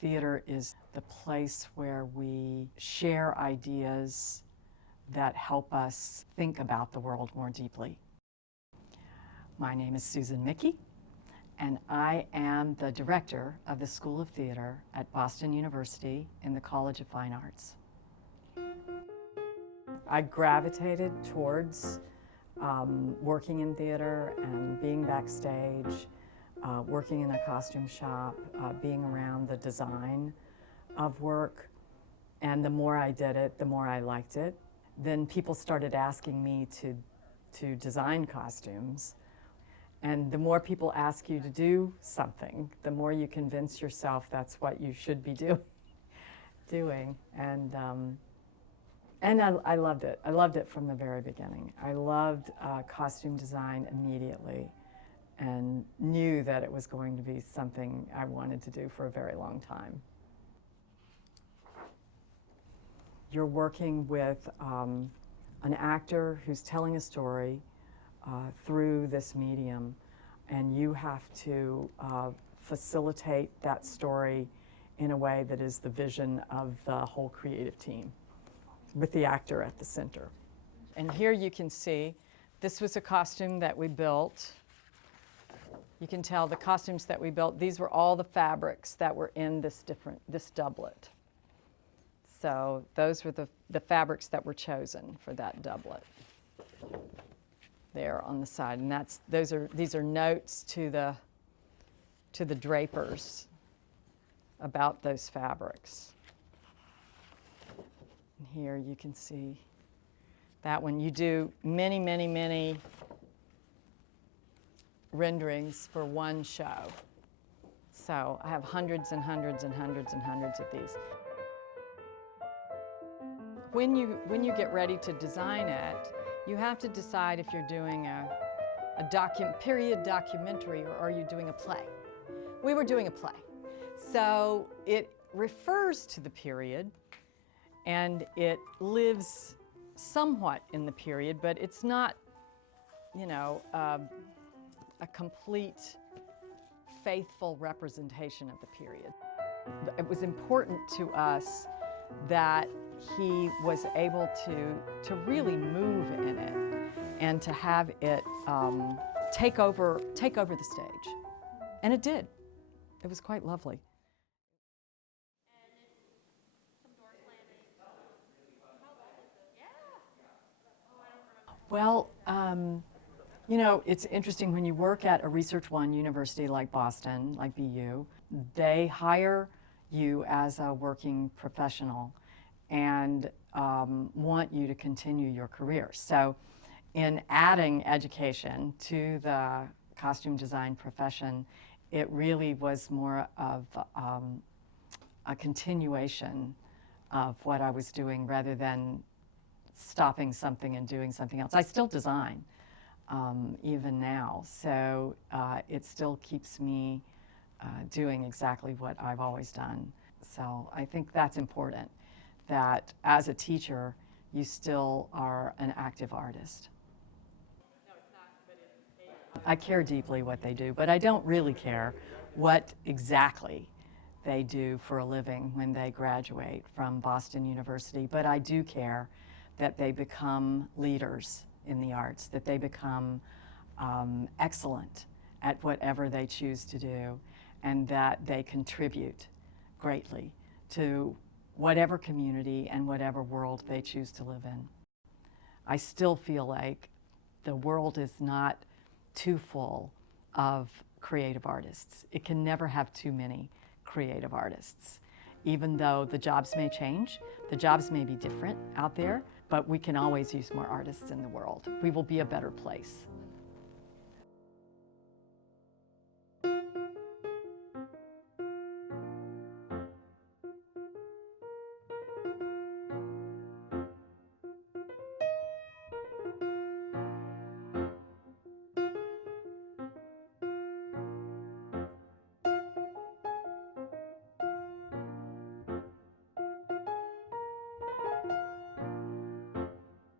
Theater is the place where we share ideas that help us think about the world more deeply. My name is Susan Mickey, and I am the director of the School of Theater at Boston University in the College of Fine Arts. I gravitated towards working in theater and being backstage, working in a costume shop, being around the design of work. And the more I did it, the more I liked it. Then people started asking me to design costumes. And the more people ask you to do something, the more you convince yourself that's what you should be doing. And I loved it. I loved it from the very beginning. I loved costume design immediately and knew that it was going to be something I wanted to do for a very long time. You're working with an actor who's telling a story through this medium, and you have to facilitate that story in a way that is the vision of the whole creative team, with the actor at the center. And here you can see, this was a costume that we built. You can tell the costumes that we built, these were all the fabrics that were in this doublet. So those were the fabrics that were chosen for that doublet there on the side. And these are notes to the drapers about those fabrics. And here you can see that one. You do many, many, many renderings for one show. So I have hundreds and hundreds and hundreds and hundreds of these. When you get ready to design it, you have to decide if you're doing a period documentary or are you doing a play. We were doing a play. So it refers to the period and it lives somewhat in the period, but it's not, you know, a complete, faithful representation of the period. It was important to us that he was able to really move in it and to have it take over the stage. And it did. It was quite lovely. Well, you know, it's interesting when you work at a Research One university like Boston, like BU, they hire you as a working professional and want you to continue your career. So in adding education to the costume design profession, it really was more of a continuation of what I was doing rather than stopping something and doing something else. I still design even now, so it still keeps me doing exactly what I've always done. So I think that's important, that as a teacher, you still are an active artist. I care deeply what they do, but I don't really care what exactly they do for a living when they graduate from Boston University, but I do care that they become leaders in the arts, that they become excellent at whatever they choose to do, and that they contribute greatly to whatever community and whatever world they choose to live in. I still feel like the world is not too full of creative artists. It can never have too many creative artists. Even though the jobs may change, the jobs may be different out there, but we can always use more artists in the world. We will be a better place.